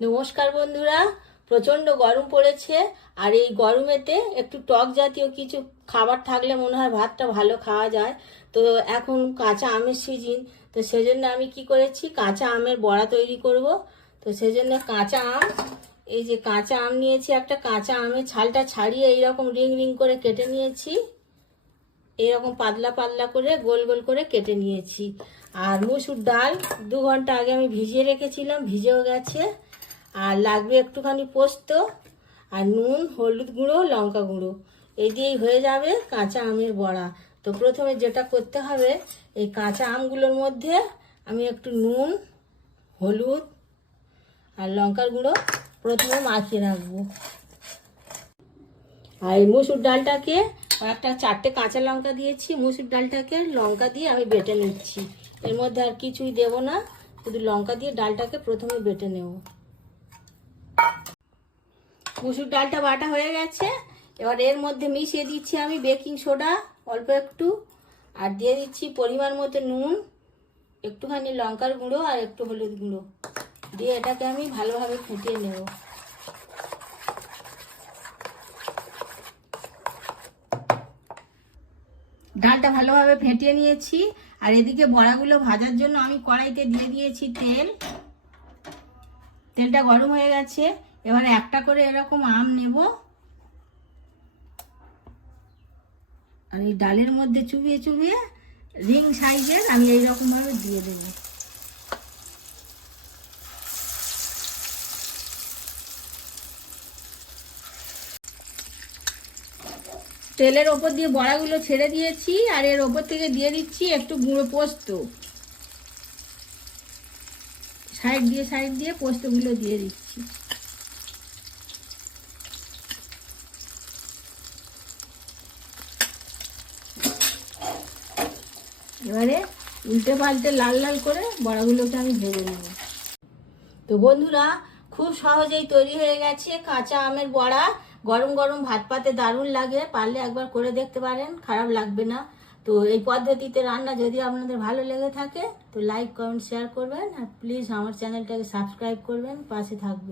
নমস্কার বন্ধুরা, প্রচণ্ড গরম পড়েছে। আর এই গরমেতে একটু টক জাতীয় কিছু খাবার থাকলে মনে হয় ভাতটা ভালো খাওয়া যায়। তো এখন কাঁচা আমের সিজন, তো সেজন্য আমি কি করেছি, কাঁচা আমের বড়া তৈরি করব। তো সেজন্য কাঁচা আম, এই যে কাঁচা আম নিয়েছি, একটা কাঁচা আমের ছালটা ছাড়িয়ে এইরকম রিং রিং করে কেটে নিয়েছি, এরকম পাতলা পাতলা করে গোল গোল করে কেটে নিয়েছি। আর মুসুর ডাল 2 ঘন্টা আগে আমি ভিজিয়ে রেখেছিলাম, ভিজেও গেছে। আর লাগবে একটুখানি পোস্ত, আর নুন, হলুদ গুঁড়ো, লঙ্কা গুঁড়ো। এই দিয়েই হয়ে যাবে কাঁচা আমের বড়া। তো প্রথমে যেটা করতে হবে, এই কাঁচা আমগুলোর মধ্যে আমি একটু নুন, হলুদ আর লঙ্কার গুঁড়ো প্রথমে মাখিয়ে রাখবো। আর এই মুসুর ডালটাকে একটা 4টে কাঁচা লঙ্কা দিয়েছি, মুসুর ডালটাকে লঙ্কা দিয়ে আমি বেটে নিচ্ছি। এর মধ্যে আর কিছুই দেব না, শুধু লঙ্কা দিয়ে ডালটাকে প্রথমে বেটে নেব। মুসুর ডালটা বাটা হয়ে গেছে। এবার এর মধ্যে মিশিয়ে দিচ্ছি আমি বেকিং সোডা অল্প একটু, আর দিয়ে দিচ্ছি পরিমাণ মতো নুন, একটুখানি লঙ্কার গুঁড়ো আর একটু হলুদ গুঁড়ো দিয়ে এটাকে আমি ভালোভাবে ফুটিয়ে নেব। ডালটা ভালোভাবে ফেটিয়ে নিয়েছি। আর এদিকে বড়াগুলো ভাজার জন্য আমি কড়াইতে দিয়ে দিয়েছি তেল। তেলটা গরম হয়ে গেছে। এবারে একটা করে এরকম আম নেব, আর এই ডালের মধ্যে চুবিয়ে চুবিয়ে রিং সাইজের আমি এইরকমভাবে দিয়ে দেব। তেলের ওপর দিয়ে বড়াগুলো ছেড়ে দিয়েছি, আর এর ওপর থেকে দিয়ে দিচ্ছি একটু গুঁড়ো পোস্ত। সাইড দিয়ে পোস্তগুলো দিয়ে দিচ্ছি। এবারে উল্টে পাল্টে লাল লাল করে বড়াগুলোকে আমি ভেজে নেব। তো বন্ধুরা, খুব সহজেই তৈরি হয়ে গেছে কাঁচা আমের বড়া। গরম গরম ভাত পাতে দারুণ লাগে, পারলে একবার করে দেখতে পারেন, খারাপ লাগবে না। তো এই পদ্ধতিতে রান্না যদি আপনাদের ভালো লেগে থাকে তো লাইক, কমেন্ট, শেয়ার করবেন। আর প্লিজ আমার চ্যানেলটাকে সাবস্ক্রাইব করবেন, পাশে থাকবেন।